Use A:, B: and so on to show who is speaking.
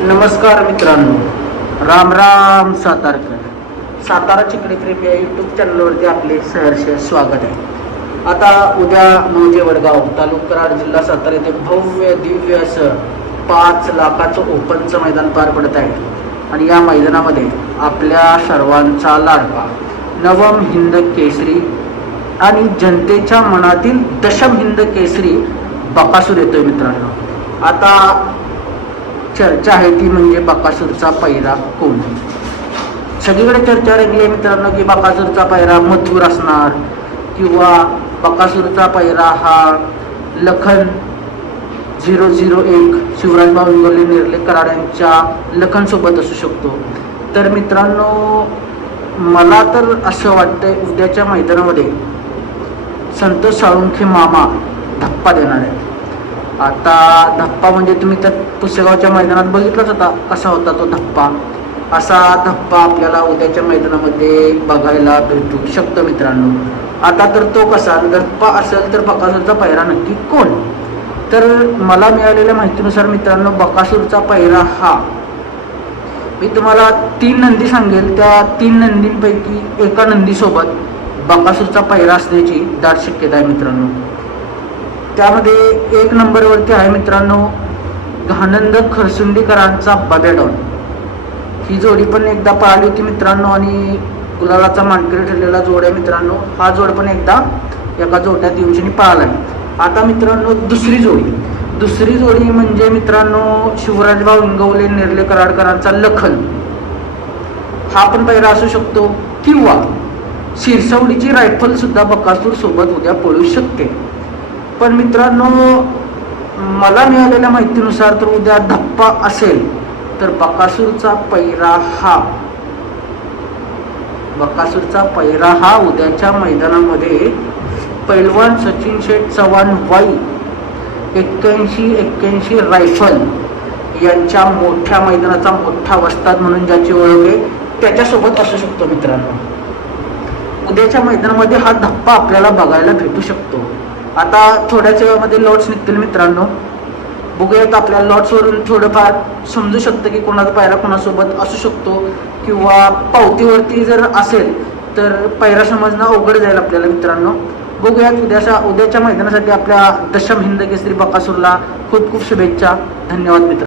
A: नमस्कार मित्रांनो. राम राम सातारकर. सातारा चिकडे प्रेमी या यूट्यूब चॅनलवरती आपले सहर्ष स्वागत आहे. आता उद्या मौजे वडगाव तालुक कराड जिल्हा सातारा येथे भव्य दिव्य असं पाच लाखाचं ओपनचं मैदान पार पडत आहे. आणि या मैदानामध्ये आपल्या सर्वांचा लाडका नवम हिंद केसरी आणि जनतेच्या मनातील दशम हिंद केसरी बकासूर येतोय मित्रांनो. आता चर्चा आहे ती म्हणजे बकासूरचा पैरा कोण? सगळीकडे चर्चा रंगली आहे मित्रांनो की बकासूरचा पैरा मथुर असणार किंवा बकासूरचा पैरा हा लखन झिरो झिरो एक शिवराज बावनगोले निर्ले कराड यांच्या लखनसोबत असू शकतो. तर मित्रांनो मला तर असं वाटतंय उद्याच्या मैदानामध्ये संतोष साळुंखे मामा धप्पा देणार आहे आता धप्पा म्हणजे तुम्ही तर पुसेगावच्या मैदानात बघितलाच होता. कसा होता तो धप्पा? असा धप्पा आपल्याला उद्याच्या मैदानामध्ये बघायला भेटू शकतो मित्रांनो. आता तर तो कसा? धप्पा असेल तर बकासूरचा पहिरा नक्की कोण? तर मला मिळालेल्या माहितीनुसार मित्रांनो बकासूरचा पहिरा हा. मी तुम्हाला तीन नंदी सांगेल. त्या तीन नंदींपैकी एका नंदीसोबत बकासूरचा पहिरा असण्याची दाट शक्यता आहे मित्रांनो. त्यामध्ये एक नंबरवरती आहे मित्रांनो घानंद खरसुंडीकरांचा बबेडॉन ही जोडी पण एकदा पाळली होती मित्रांनो आणि गुलालाचा मानकरी ठरलेला जोड आहे मित्रांनो हा जोड पण एकदा एका जोड्यात दिवशीने पाहिला आहे. आता मित्रांनो दुसरी जोडी. दुसरी जोडी म्हणजे मित्रांनो शिवराजभाऊ इंगवले निर्ले कराडकरांचा लखन. हा पण पहिला असू शकतो किंवा शिरसवडीची रायफल सुद्धा बकासूर सोबत उद्या पळू शकते. पण मित्रांनो मला मिळालेल्या माहितीनुसार तर उद्या धप्पा असेल तर बकासूरचा पैरा हा. बकासूरचा पैरा हा उद्याच्या मैदानामध्ये पैलवान सचिन शेठ चव्हाण वाई एक्क्याऐंशी एक्क्याऐंशी रायफल यांच्या मोठ्या मैदानाचा मोठा वस्ताद म्हणून ज्याची ओळख आहे त्याच्यासोबत असू शकतो मित्रांनो. उद्याच्या मैदानामध्ये हा धप्पा आपल्याला बघायला भेटू शकतो. आता थोड्याच वेळामध्ये लॉट्स निघतील मित्रांनो. बघूयात आपल्या लॉट्सवरून थोडंफार समजू शकतं की कोणाचा पायरा कोणासोबत असू शकतो किंवा पावतीवरती जर असेल तर पायरा समजणं अवघड जाईल आपल्याला मित्रांनो. बघूयात उद्याच्या उद्याच्या मैदानासाठी आपल्या दशम हिंद केसरी बकासूरला खूप खूप शुभेच्छा. धन्यवाद मित्र